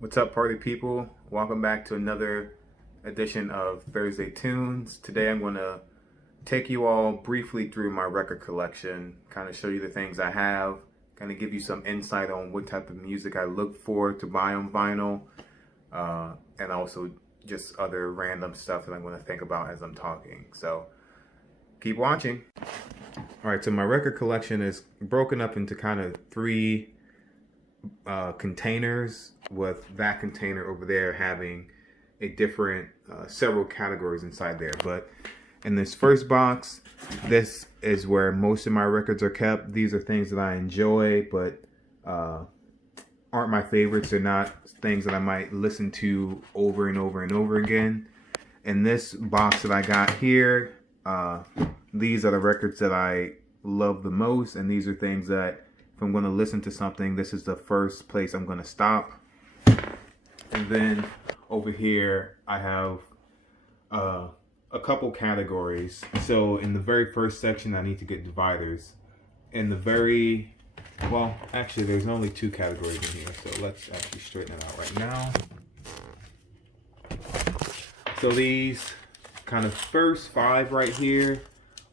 What's up, party people? Welcome back to another edition of Thursday Tunes. Today I'm going to take you all briefly through my record collection, kind of show you the things I have, kind of give you some insight on what type of music I look for to buy on vinyl, and also just other random stuff that I'm going to think about as I'm talking. So keep watching. All right, so my record collection is broken up into kind of three containers, with that container over there having a different several categories inside there. But in this first box, this is where most of my records are kept. These are things that I enjoy but aren't my favorites. They're not things that I might listen to over and over and over again. In this box that I got here, these are the records that I love the most, and these are things that if I'm going to listen to something, this is the first place I'm going to stop. And then over here, I have a couple categories. So in the very first section, I need to get dividers. In the very, well, actually, there's only two categories in here. So let's actually straighten it out right now. So these kind of first five right here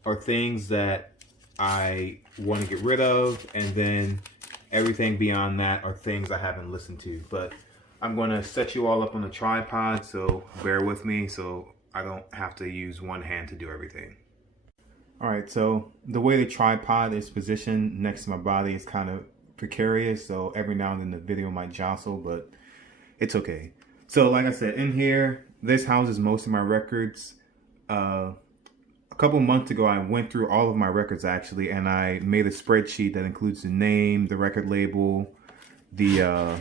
are things that I want to get rid of, and then everything beyond that are things I haven't listened to. But I'm going to set you all up on a tripod, so bear with me so I don't have to use one hand to do everything. Alright, so the way the tripod is positioned next to my body is kind of precarious, so every now and then the video might jostle, but it's okay. So like I said, in here, this houses most of my records. A couple months ago, I went through all of my records actually, and I made a spreadsheet that includes the name, the record label, the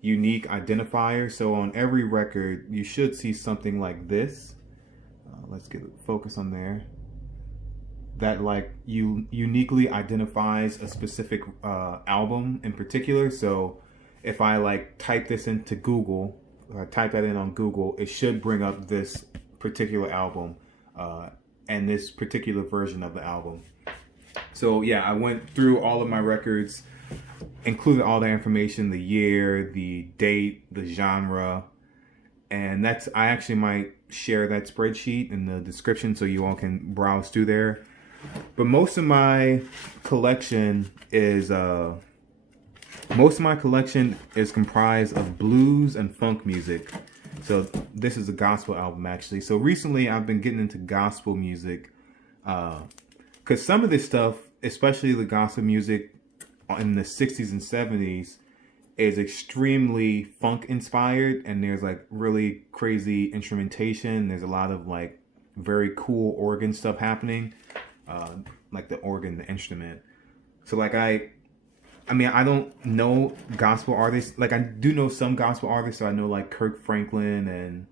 unique identifier. So on every record, you should see something like this. Let's get focus on there. That like uniquely identifies a specific album in particular. So if I like type this into Google, or type that in on Google, it should bring up this particular album. And this particular version of the album. So yeah, I went through all of my records, included all the information, the year, the date, the genre, and I actually might share that spreadsheet in the description so you all can browse through there. But most of my collection is comprised of blues and funk music. So this is a gospel album actually. So recently I've been getting into gospel music because some of this stuff, especially the gospel music in the 60s and 70s, is extremely funk inspired, and there's like really crazy instrumentation. There's a lot of like very cool organ stuff happening, like the organ, the instrument. So like I mean, I don't know gospel artists. Like, I do know some gospel artists. So I know, like, Kirk Franklin, and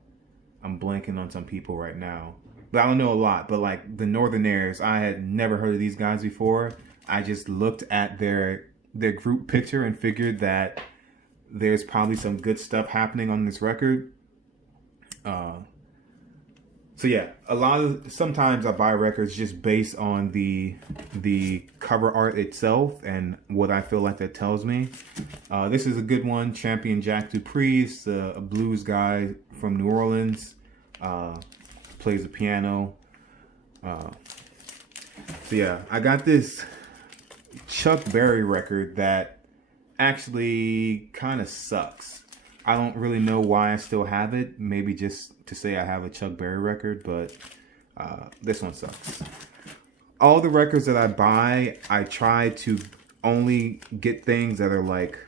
I'm blanking on some people right now. But I don't know a lot. But, like, the Northernaires, I had never heard of these guys before. I just looked at their group picture and figured that there's probably some good stuff happening on this record. So yeah, sometimes I buy records just based on the cover art itself and what I feel like that tells me. This is a good one. Champion Jack Dupree's a blues guy from New Orleans, plays the piano. So yeah, I got this Chuck Berry record that actually kind of sucks. I don't really know why I still have it. Maybe just to say I have a Chuck Berry record, but this one sucks. All the records that I buy, I try to only get things that are like,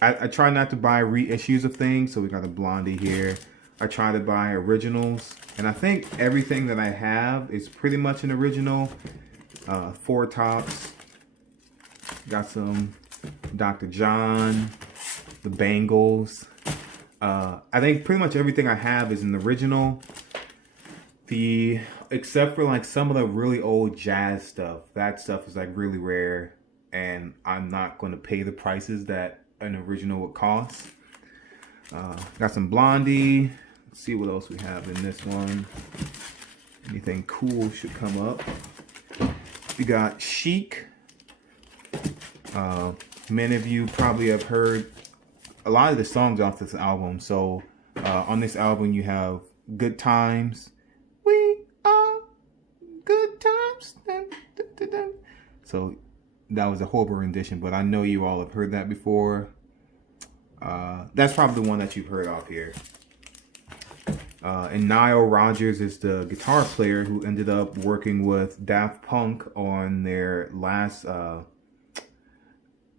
I try not to buy reissues of things. So we got a Blondie here. I try to buy originals. And I think everything that I have is pretty much an original. Four Tops. Got some Dr. John, the Bangles. I think pretty much everything I have is an original. Except for like some of the really old jazz stuff. That stuff is like really rare, and I'm not going to pay the prices that an original would cost. Got some Blondie. Let's see what else we have in this one. Anything cool should come up. We got Chic. Many of you probably have heard a lot of the songs off this album. So on this album you have Good Times. We are good times. Dun, dun, dun, dun. So that was a horrible rendition, but I know you all have heard that before. That's probably the one that you've heard off here. And Nile Rodgers is the guitar player who ended up working with Daft Punk on their last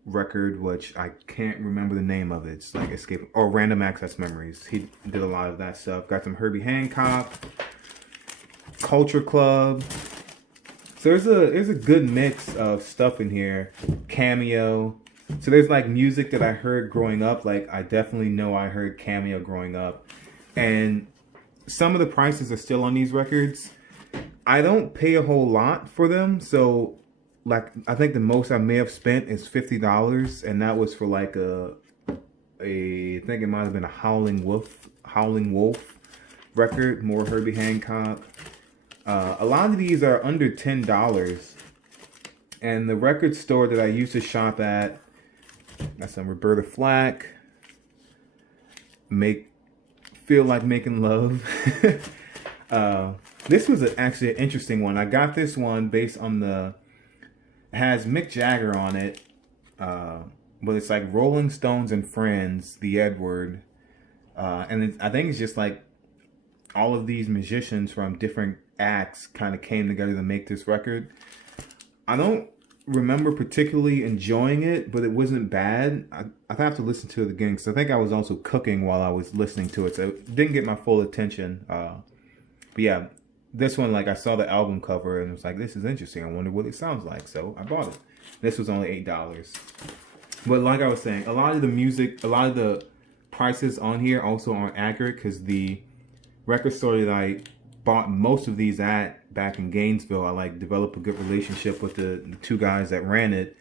record, which I can't remember the name of it. It's like escaping. Or Random Access Memories. He did a lot of that stuff. Got some Herbie Hancock, Culture Club. So there's a good mix of stuff in here. Cameo. So there's like music that I heard growing up. Like I definitely know I heard Cameo growing up. And some of the prices are still on these records. I don't pay a whole lot for them. So like I think the most I may have spent is $50. And that was for like I think it might have been a Howling Wolf record. More Herbie Hancock. A lot of these are under $10. And the record store that I used to shop at, that's some Roberta Flack. Feel Like Making Love. This was actually an interesting one. I got this one based on it has Mick Jagger on it. But it's like Rolling Stones and Friends, the Edward. And I think it's just like all of these musicians from different acts kind of came together to make this record. I don't remember particularly enjoying it, but it wasn't bad. I have to listen to it again because I think I was also cooking while I was listening to it, so it didn't get my full attention. But yeah, this one, like I saw the album cover and it was like, this is interesting. I wonder what it sounds like, so I bought it. This was only $8. But like I was saying, a lot of the prices on here also aren't accurate because the record store that I bought most of these at back in Gainesville, I like developed a good relationship with the two guys that ran it,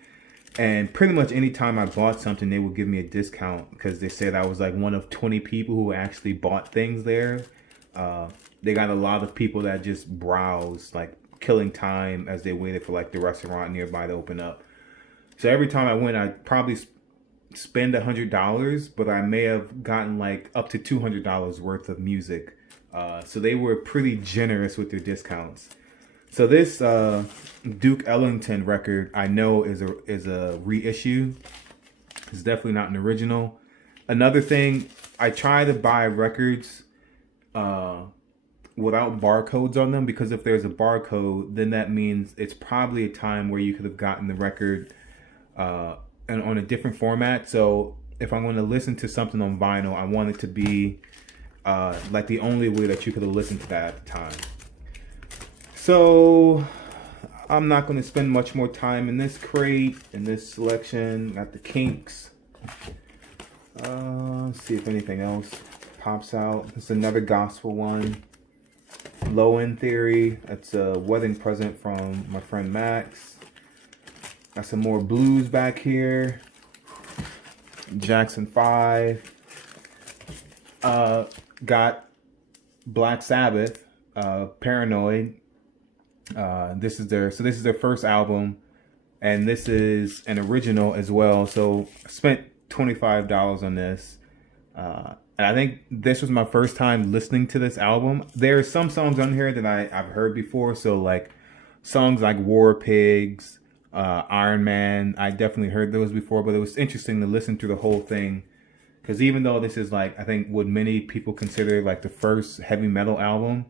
and pretty much anytime I bought something they would give me a discount because they said I was like one of 20 people who actually bought things there. They got a lot of people that just browse, like killing time as they waited for like the restaurant nearby to open up. So every time I went, I'd probably spend $100, but I may have gotten like up to $200 worth of music. So they were pretty generous with their discounts. So this Duke Ellington record I know is a reissue. It's definitely not an original. Another thing, I try to buy records without barcodes on them, because if there's a barcode, then that means it's probably a time where you could have gotten the record and on a different format. So if I'm going to listen to something on vinyl, I want it to be like the only way that you could have listened to that at the time. So I'm not going to spend much more time in this crate, in this selection. Got the Kinks. Let's see if anything else pops out. This is another gospel one. Low End Theory. That's a wedding present from my friend Max. Got some more blues back here. Jackson 5. Got Black Sabbath, Paranoid. This is their first album, and this is an original as well. So I spent $25 on this, and I think this was my first time listening to this album. There are some songs on here that I've heard before, so like songs like War Pigs, Iron Man. I definitely heard those before, but it was interesting to listen through the whole thing. Because even though this is like, I think what many people consider like the first heavy metal album,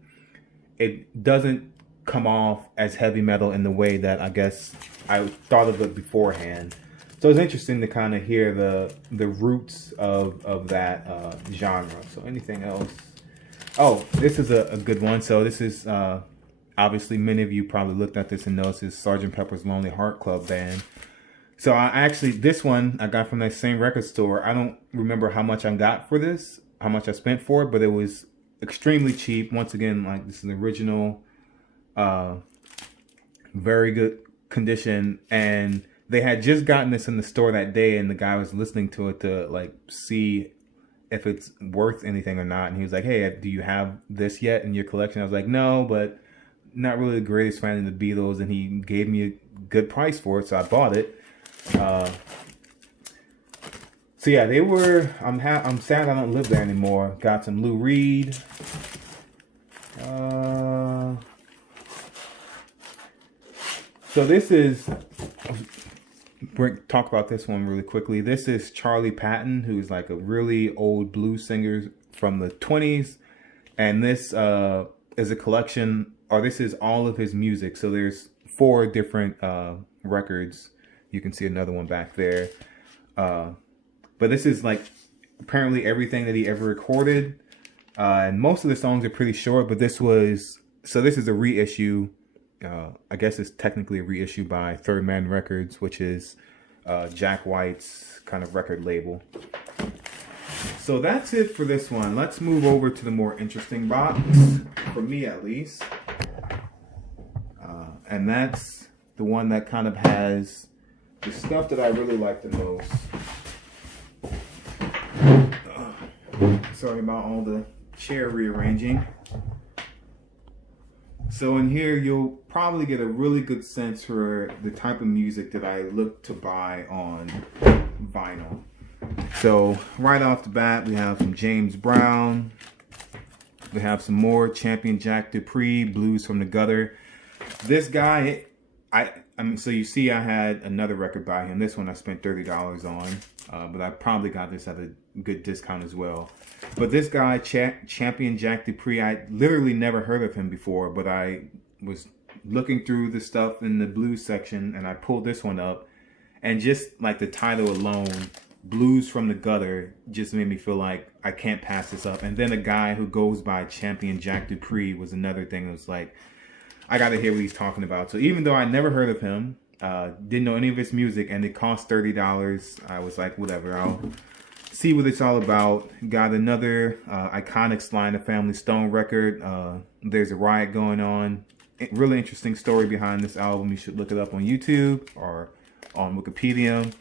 it doesn't come off as heavy metal in the way that I guess I thought of it beforehand. So it's interesting to kind of hear the roots of that genre. So anything else? Oh, this is a good one. So this is, obviously many of you probably looked at this and noticed this Sgt. Pepper's Lonely Heart Club Band. So this one I got from that same record store. I don't remember how much I got for this, how much I spent for it, but it was extremely cheap. Once again, like this is an original, very good condition. And they had just gotten this in the store that day, and the guy was listening to it to like see if it's worth anything or not. And he was like, hey, do you have this yet in your collection? I was like, no, but not really the greatest fan of the Beatles. And he gave me a good price for it, so I bought it. So yeah, they were. I'm sad I don't live there anymore. Got some Lou Reed. So this is. Talk about this one really quickly. This is Charlie Patton, who's like a really old blues singer from the 20s, and this is a collection, or this is all of his music. So there's 4 different records. You can see another one back there. But this is like apparently everything that he ever recorded, and most of the songs are pretty short. But this is a reissue. I guess it's technically a reissue by Third Man Records, which is Jack White's kind of record label. So that's it for this one. Let's move over to the more interesting box, for me at least. And that's the one that kind of has the stuff that I really like the most. Sorry about all the chair rearranging. So in here, you'll probably get a really good sense for the type of music that I look to buy on vinyl. So right off the bat, we have some James Brown. We have some more Champion Jack Dupree, Blues from the Gutter. This guy, I mean, so you see I had another record by him. This one I spent $30 on, but I probably got this at a good discount as well. But this guy, Champion Jack Dupree, I literally never heard of him before, but I was looking through the stuff in the blues section, and I pulled this one up, and just like the title alone, Blues from the Gutter, just made me feel like I can't pass this up. And then a guy who goes by Champion Jack Dupree was another thing that was like, I gotta hear what he's talking about. So even though I never heard of him, didn't know any of his music, and it cost $30, I was like, whatever, I'll see what it's all about. Got another iconic Sly and the Family Stone record. There's a Riot Going On. Really interesting story behind this album. You should look it up on YouTube or on Wikipedia.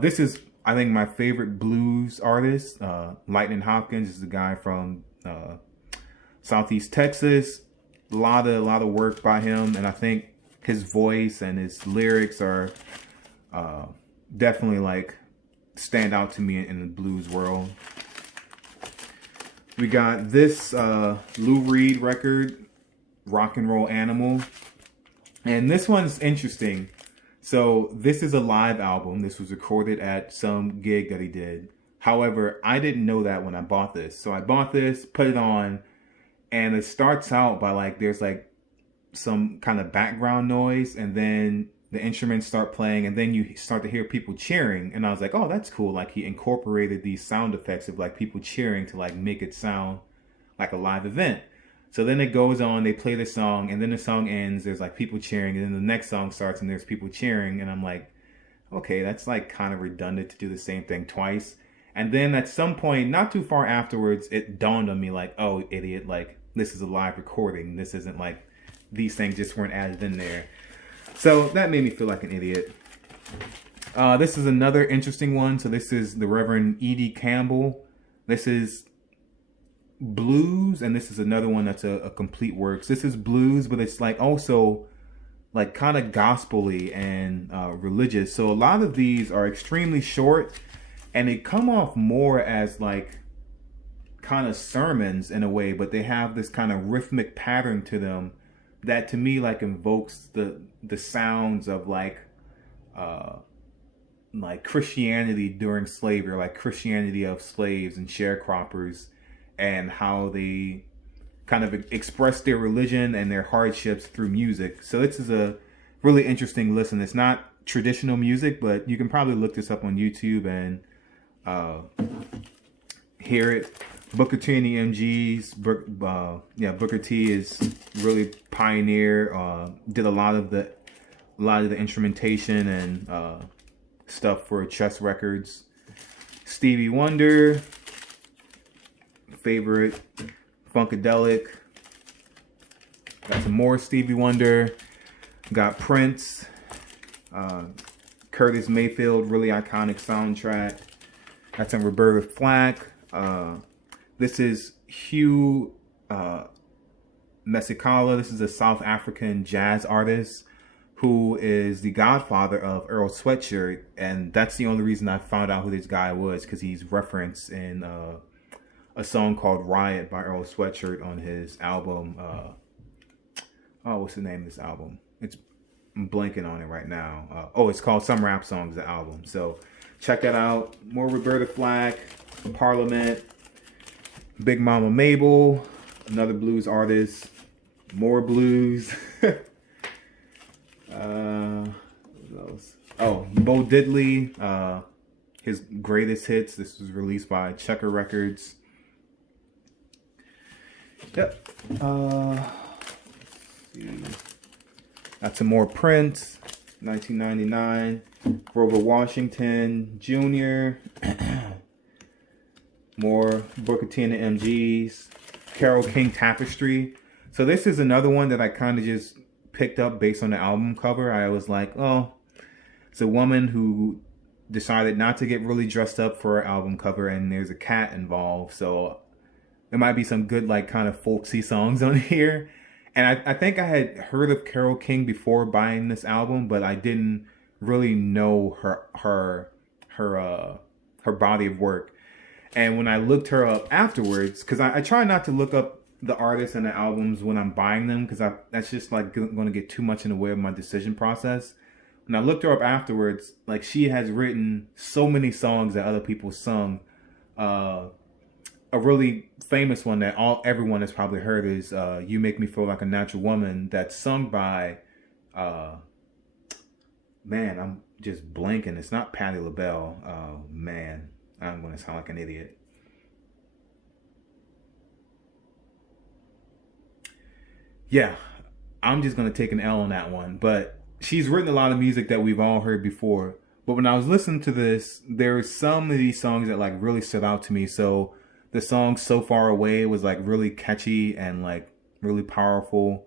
This is, I think, my favorite blues artist. Lightning Hopkins is a guy from Southeast Texas. A lot of work by him, and I think his voice and his lyrics are definitely like stand out to me in the blues world. We got this Lou Reed record, Rock and Roll Animal, and this one's interesting. So this is a live album. This was recorded at some gig that he did. However, I didn't know that when I bought this. So I bought this, put it on, and it starts out by like, there's like some kind of background noise, and then the instruments start playing, and then you start to hear people cheering. And I was like, oh, that's cool. Like he incorporated these sound effects of like people cheering to like make it sound like a live event. So then it goes on, they play the song, and then the song ends, there's like people cheering, and then the next song starts and there's people cheering. And I'm like, okay, that's like kind of redundant to do the same thing twice. And then at some point, not too far afterwards, it dawned on me like, oh, idiot, like this is a live recording. This isn't like, these things just weren't added in there. So that made me feel like an idiot. This is another interesting one. So this is the Reverend E.D. Campbell. This is blues, and this is another one that's a complete works. This is blues, but it's like also like kind of gospel-y and religious. So a lot of these are extremely short, and they come off more as like kind of sermons in a way, but they have this kind of rhythmic pattern to them that to me like invokes the sounds of like Christianity during slavery, or like Christianity of slaves and sharecroppers, and how they kind of express their religion and their hardships through music. So this is a really interesting listen. It's not traditional music, but you can probably look this up on YouTube and hear it. Booker T and the MGs. Booker T is really pioneer. Did a lot of the instrumentation and stuff for Chess Records. Stevie Wonder, favorite, Funkadelic. Got some more Stevie Wonder. Got Prince, Curtis Mayfield, really iconic soundtrack. Got some Roberta Flack. This is Hugh Masekela. This is a South African jazz artist who is the godfather of Earl Sweatshirt, and that's the only reason I found out who this guy was, because he's referenced in a song called Riot by Earl Sweatshirt on his album. What's the name of this album? I'm blanking on it right now. It's called Some Rap Songs, the album. So check that out. More Roberta Flack, Parliament, Big Mama Mabel, another blues artist, more blues. What else? Bo Diddley, his greatest hits. This was released by Checker Records. Yep. Let's see. Got some more Prince, 1999. Grover Washington Jr. More Booker T and the MGs. Carole King Tapestry. So this is another one that I kind of just picked up based on the album cover. I was like, oh, it's a woman who decided not to get really dressed up for her album cover, and there's a cat involved. So there might be some good, like, kind of folksy songs on here. And I think I had heard of Carole King before buying this album, but I didn't really know her body of work. And when I looked her up afterwards, because I try not to look up the artists and the albums when I'm buying them, because that's just like going to get too much in the way of my decision process. When I looked her up afterwards, like, she has written so many songs that other people sung. A really famous one that everyone has probably heard is "You Make Me Feel Like a Natural Woman," that's sung by man, I'm just blanking. It's not Patti LaBelle. Oh man, I'm gonna sound like an idiot. Yeah, I'm just gonna take an L on that one. But she's written a lot of music that we've all heard before. But when I was listening to this, there were some of these songs that like really stood out to me. So the song "So Far Away" was like really catchy and like really powerful.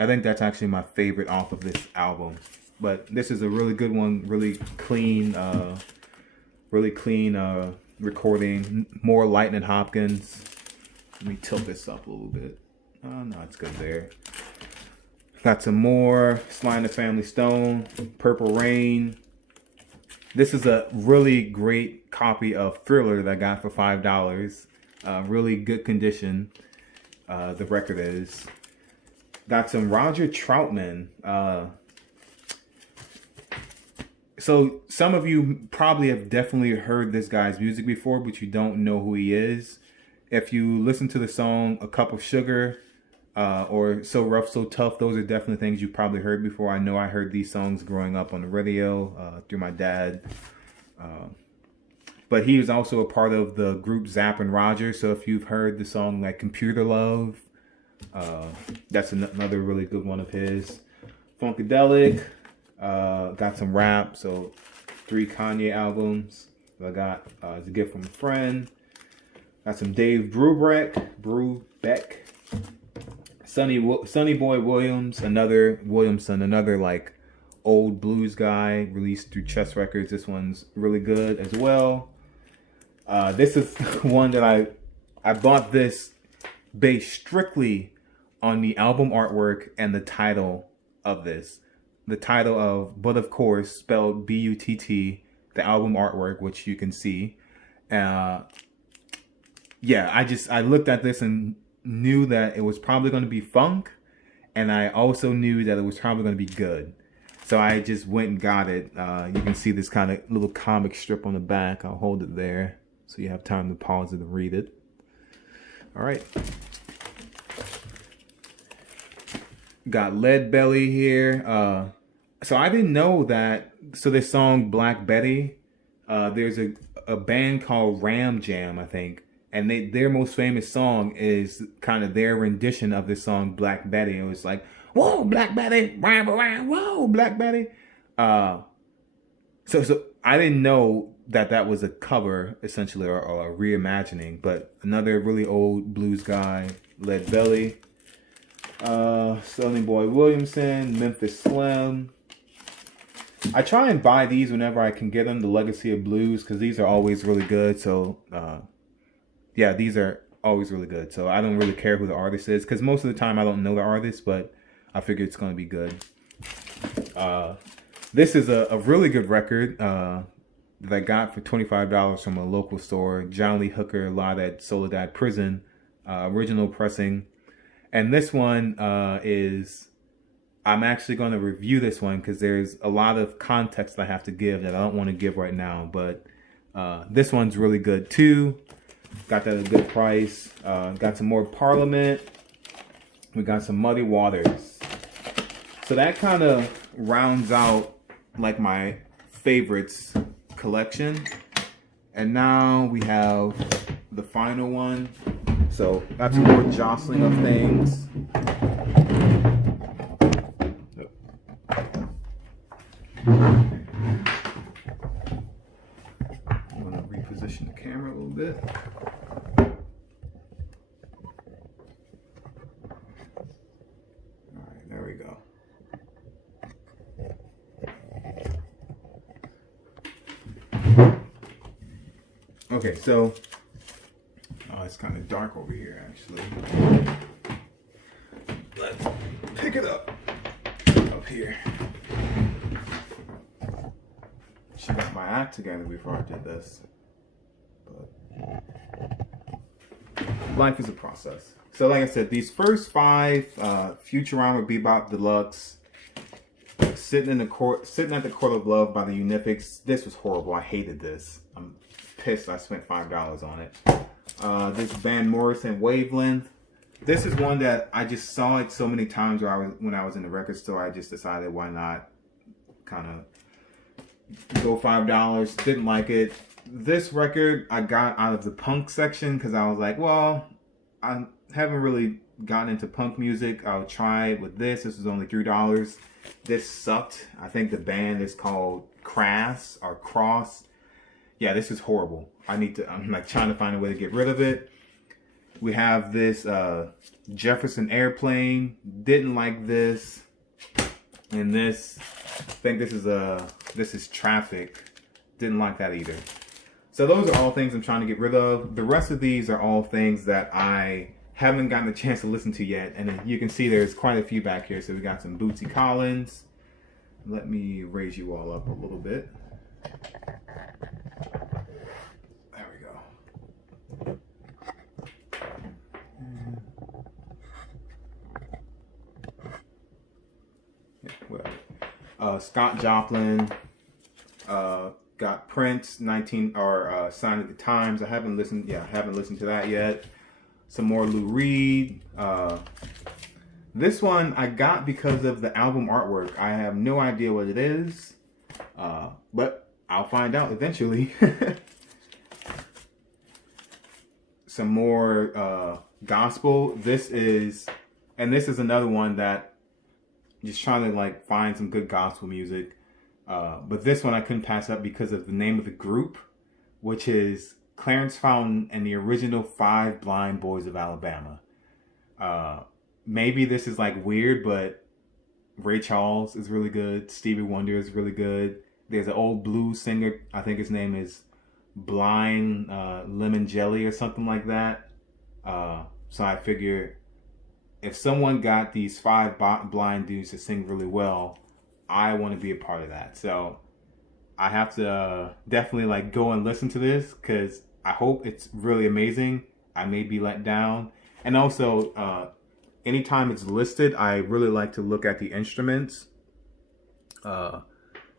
I think that's actually my favorite off of this album. But this is a really good one, really clean recording. More Lightning Hopkins. Let me tilt this up a little bit. Oh no, it's good there. Got some more Sly and the Family Stone, Purple Rain. This is a really great copy of Thriller that I got for $5. Really good condition. The record is. Got some Roger Troutman. So some of you probably have definitely heard this guy's music before, but you don't know who he is. If you listen to the song "A Cup of Sugar" or "So Rough, So Tough," those are definitely things you probably heard before. I know I heard these songs growing up on the radio through my dad. But he was also a part of the group Zapp and Roger. So if you've heard the song like "Computer Love," that's another really good one of his. Funkadelic, got some rap. So 3 Kanye albums I got as a gift from a friend. Got some Dave Brubeck, Sonny Boy Williams, another like old blues guy, released through Chess Records. This one's really good as well. This is one that I bought this based strictly on the album artwork and the title of this. The title of "But Of Course," spelled B-U-T-T, the album artwork, which you can see. Yeah, I looked at this and knew that it was probably going to be funk, and I also knew that it was probably going to be good. So I just went and got it. You can see this kind of little comic strip on the back. I'll hold it there so you have time to pause it and read it. All right. Got Lead Belly here. So I didn't know that. So this song "Black Betty," there's a band called Ram Jam, I think. And their most famous song is kind of their rendition of this song "Black Betty." It was like, "Whoa, Black Betty, whoa, Black Betty." So I didn't know that was a cover essentially, or a reimagining. But another really old blues guy, Lead Belly. Sonny Boy Williamson, Memphis Slim. I try and buy these whenever I can get them. The Legacy of Blues, because these are always really good. So yeah, these are always really good. So I don't really care who the artist is, because most of the time I don't know the artist, but I figured it's going to be good. This is a really good record that I got for $25 from a local store. John Lee Hooker, live at Soledad Prison, original pressing. And this one is, I'm actually going to review this one because there's a lot of context that I have to give that I don't want to give right now. But this one's really good too. Got that at a good price. Got some more Parliament. We got some Muddy Waters. So that kind of rounds out like my favorites collection. And now we have the final one. So that's some more jostling of things. I'm gonna reposition the camera a little bit. All right, there we go. Okay, so it's kind of dark over here actually. Let's pick it up here. She got my act together before I did this, but life is a process. So like I said, these first 5 Futurama Bebop Deluxe, sitting at the Court of Love by the Unifics. This was horrible. I hated this. I'm pissed I spent $5 on it. This Van Morrison Wavelength. This is one that I just saw it so many times when I was in the record store. I just decided why not kind of go $5. Didn't like it. This record I got out of the punk section because I was like, well, I haven't really gotten into punk music. I'll try it with this. This was only $3. This sucked. I think the band is called Crass or Cross. Yeah, this is horrible. I'm like trying to find a way to get rid of it. We have this Jefferson Airplane. Didn't like this. And this, I think this is Traffic. Didn't like that either. So those are all things I'm trying to get rid of. The rest of these are all things that I haven't gotten a chance to listen to yet. And you can see there's quite a few back here. So we got some Bootsy Collins. Let me raise you all up a little bit. There we go. Yeah, whatever. Scott Joplin. Got Prince, Sign of the Times. I haven't listened to that yet. Some more Lou Reed. This one I got because of the album artwork. I have no idea what it is, but I'll find out eventually. Some more gospel. This is another one that just trying to like find some good gospel music. But this one I couldn't pass up because of the name of the group, which is Clarence Fountain and the original 5 Blind Boys of Alabama. Maybe this is like weird, but Ray Charles is really good. Stevie Wonder is really good. There's an old blues singer. I think his name is Blind Lemon Jelly or something like that. So I figure if someone got these 5 blind dudes to sing really well, I want to be a part of that. So I have to definitely like go and listen to this because I hope it's really amazing. I may be let down. And also, anytime it's listed, I really like to look at the instruments. So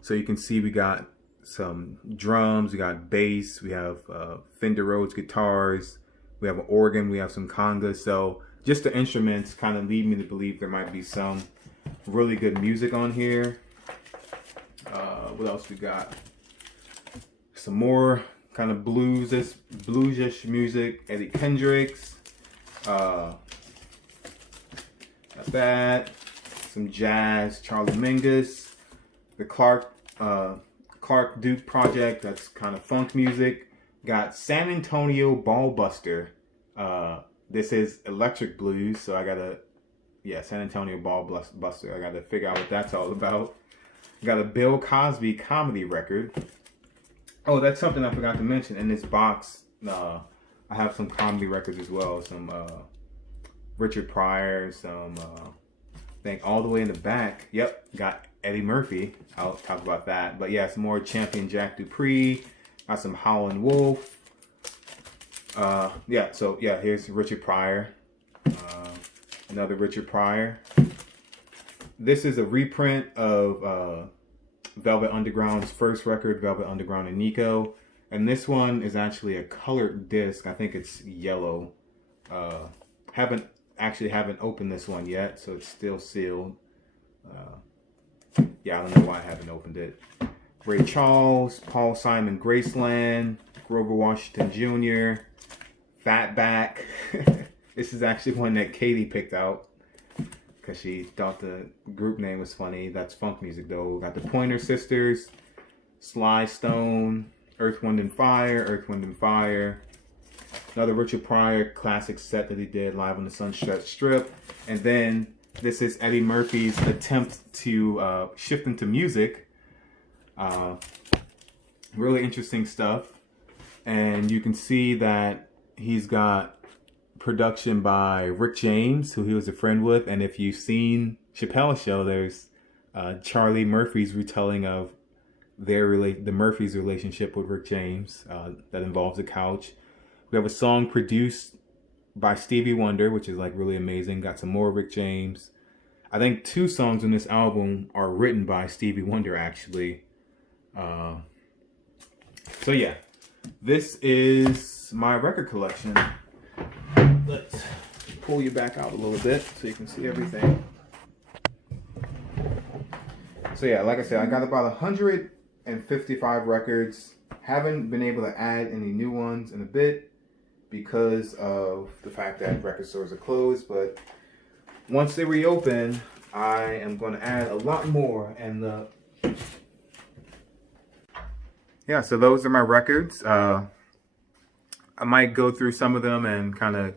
you can see we got some drums, we got bass, we have Fender Rhodes guitars, we have an organ, we have some congas. So just the instruments kind of lead me to believe there might be some really good music on here. What else we got? Some more kind of bluesish music. Eddie Kendricks. Got that. Some jazz. Charlie Mingus. The Clark Duke Project. That's kind of funk music. Got San Antonio Ballbuster. This is electric blues, so I gotta, San Antonio Ballbuster. I gotta figure out what that's all about. Got a Bill Cosby comedy record. Oh, that's something I forgot to mention. In this box, I have some comedy records as well. Some Richard Pryor, some Then all the way in the back, yep, got Eddie Murphy. I'll talk about that. But yeah, some more Champion Jack Dupree. Got some Howlin' Wolf. Yeah, so yeah, here's Richard Pryor. Another Richard Pryor. This is a reprint of Velvet Underground's first record, Velvet Underground and Nico. And this one is actually a colored disc. I think it's yellow. Haven't opened this one yet, so it's still sealed. Yeah, I don't know why I haven't opened it. Ray Charles, Paul Simon Graceland, Grover Washington Jr., Fatback. This is actually one that Katie picked out because she thought the group name was funny. That's funk music though. We got the Pointer Sisters, Sly Stone, Earth, Wind and Fire, Earth, Wind and Fire. Another Richard Pryor classic set that he did live on the Sunset Strip. And then this is Eddie Murphy's attempt to shift into music. Really interesting stuff. And you can see that he's got production by Rick James, who he was a friend with. And if you've seen Chappelle's Show, there's Charlie Murphy's retelling of the Murphys' relationship with Rick James that involves a couch. We have a song produced by Stevie Wonder, which is like really amazing. Got some more Rick James. I think 2 songs on this album are written by Stevie Wonder, actually. So yeah, this is my record collection. Let's pull you back out a little bit so you can see everything. So yeah, like I said, I got about 155 records. Haven't been able to add any new ones in a bit because of the fact that record stores are closed. But once they reopen, I am going to add a lot more. And yeah, so those are my records. I might go through some of them and kind of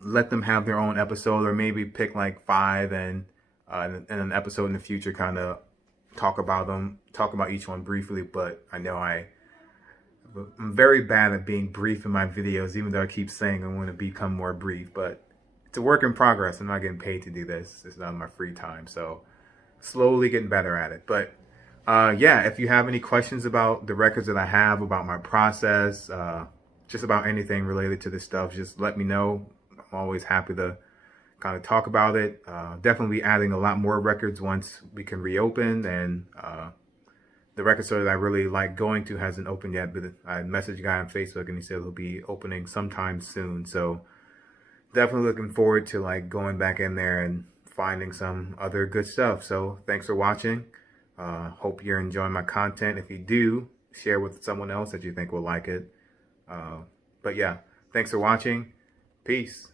let them have their own episode, or maybe pick like 5 and in an episode in the future kind of talk about each one briefly. But I know I'm very bad at being brief in my videos, even though I keep saying I want to become more brief. But it's a work in progress. I'm not getting paid to do this. It's not my free time. So slowly getting better at it. But yeah, if you have any questions about the records that I have, about my process, just about anything related to this stuff, just let me know. I'm always happy to kind of talk about it. Definitely be adding a lot more records once we can reopen. And the record store that I really like going to hasn't opened yet, but I messaged a guy on Facebook and he said it'll be opening sometime soon. So definitely looking forward to like going back in there and finding some other good stuff. So thanks for watching. Hope you're enjoying my content. If you do, share with someone else that you think will like it. But yeah, thanks for watching. Peace.